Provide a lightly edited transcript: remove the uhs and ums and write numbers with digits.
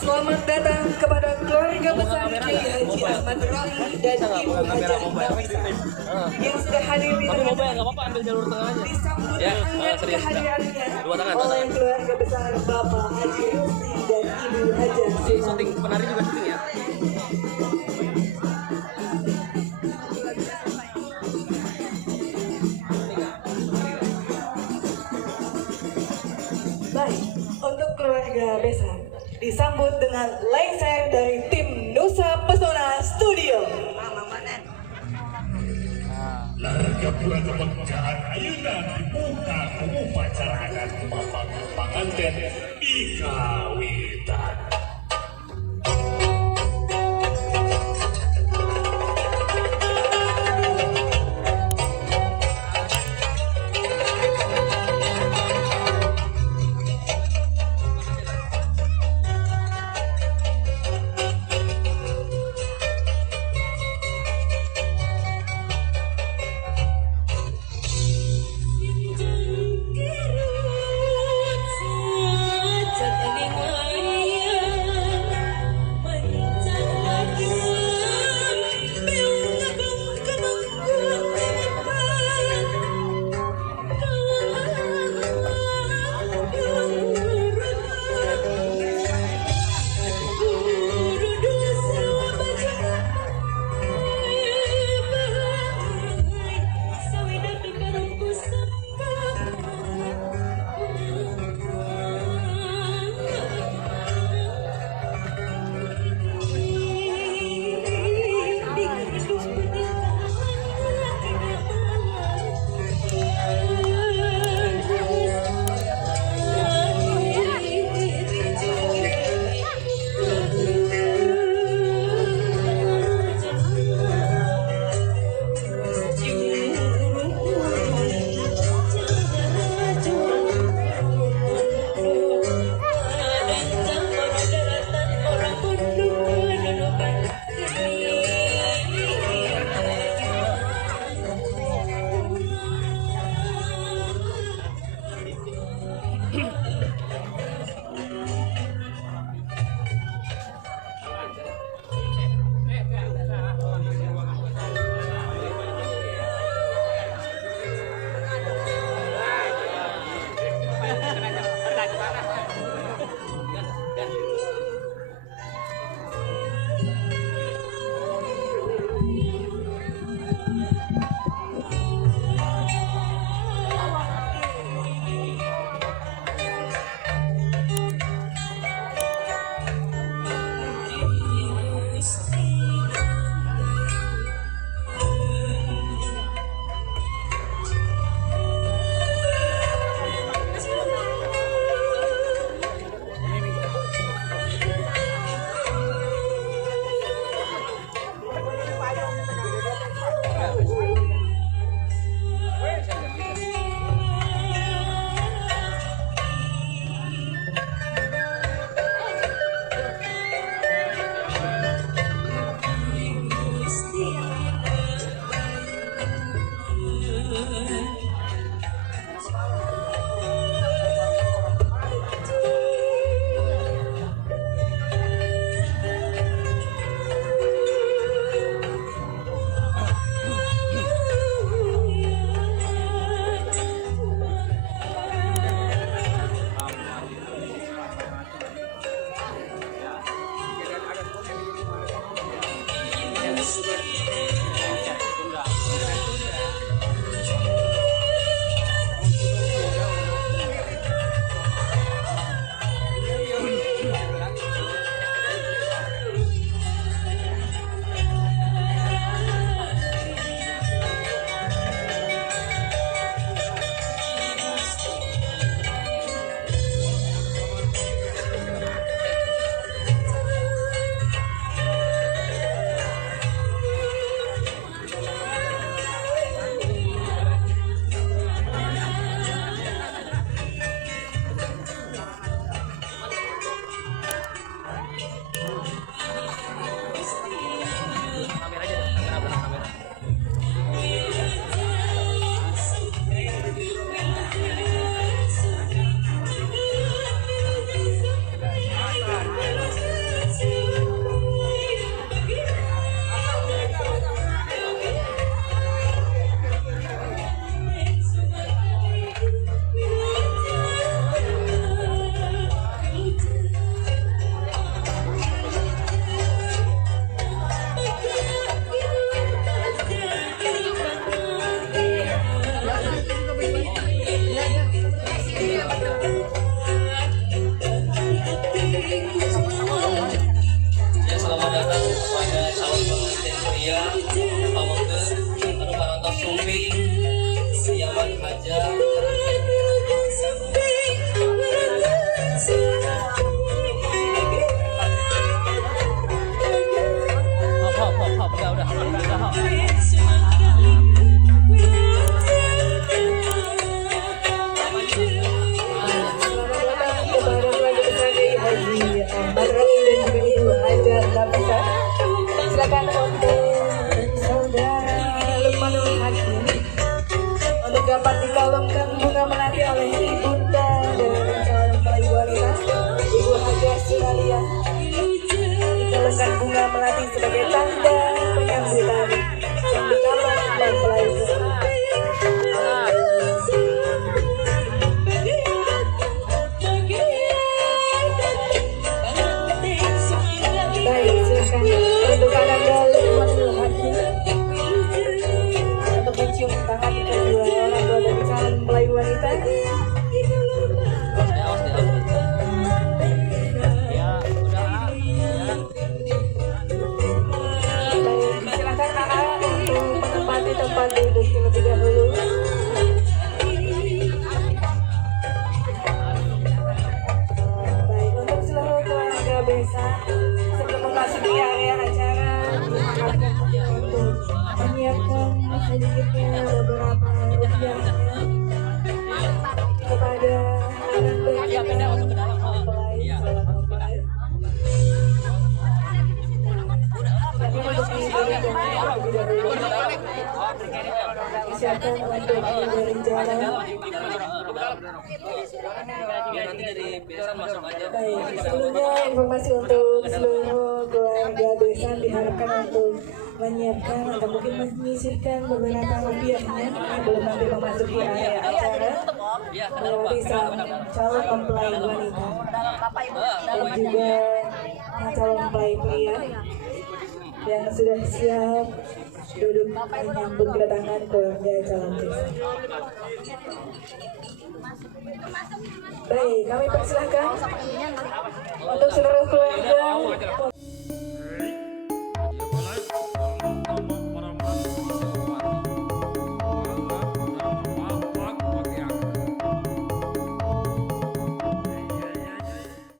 Selamat datang kepada keluarga besar Kiai Haji Ahmad Rai dan Ibu Hajah Nafisa yang sudah hadir di tengah. Disambut hangat kehadirannya oleh keluarga besar Bapak Haji Rusdi dan Ibu Hajah Nafisa. Syuting penari juga syuting ya? Baik, untuk keluarga besar disambut dengan lengser dari tim Nusa Pesona Studio. Larga pura kebanggaan ayunan dibuka upacara adat mamang panganten di kawitan. Silakan untuk saudara Lukmanul Hakim untuk dapat dikalungkan bunga melati oleh ibunda dari calon mempelai wanita Ibu Haja Sinalia. Dikalungkan bunga melati sebagai tanda penyambutan sang calon mempelai. Baik, silakan untuk ananda Lukmanul Hakim untuk mencium tangan kedua orang tua dari calon mempelai wanita. Baik, silakan AA untuk menempati tempat duduk terlebih dahulu. Baik, untuk seluruh keluarga besan sebelum memasuki area acara, diharapkan untuk menyiapkan sedikitnya beberapa rupiah kepada orang tua kita mempelai calon mempelai. Tapi untuk diberi jalan terlebih dahulu. Disiapkan untuk diberi jalan. Baik, sebelumnya informasi untuk seluruh keluarga besan diharapkan untuk menyiapkan atau mungkin menyisihkan beberapa rupiahnya sebelum nanti memasuki area acara melalui sang calon mempelai wanita dan juga calon mempelai pria yang sudah siap duduk menyambut kedatangan keluarga calon besan. Baik, kami persilahkan untuk seluruh keluarga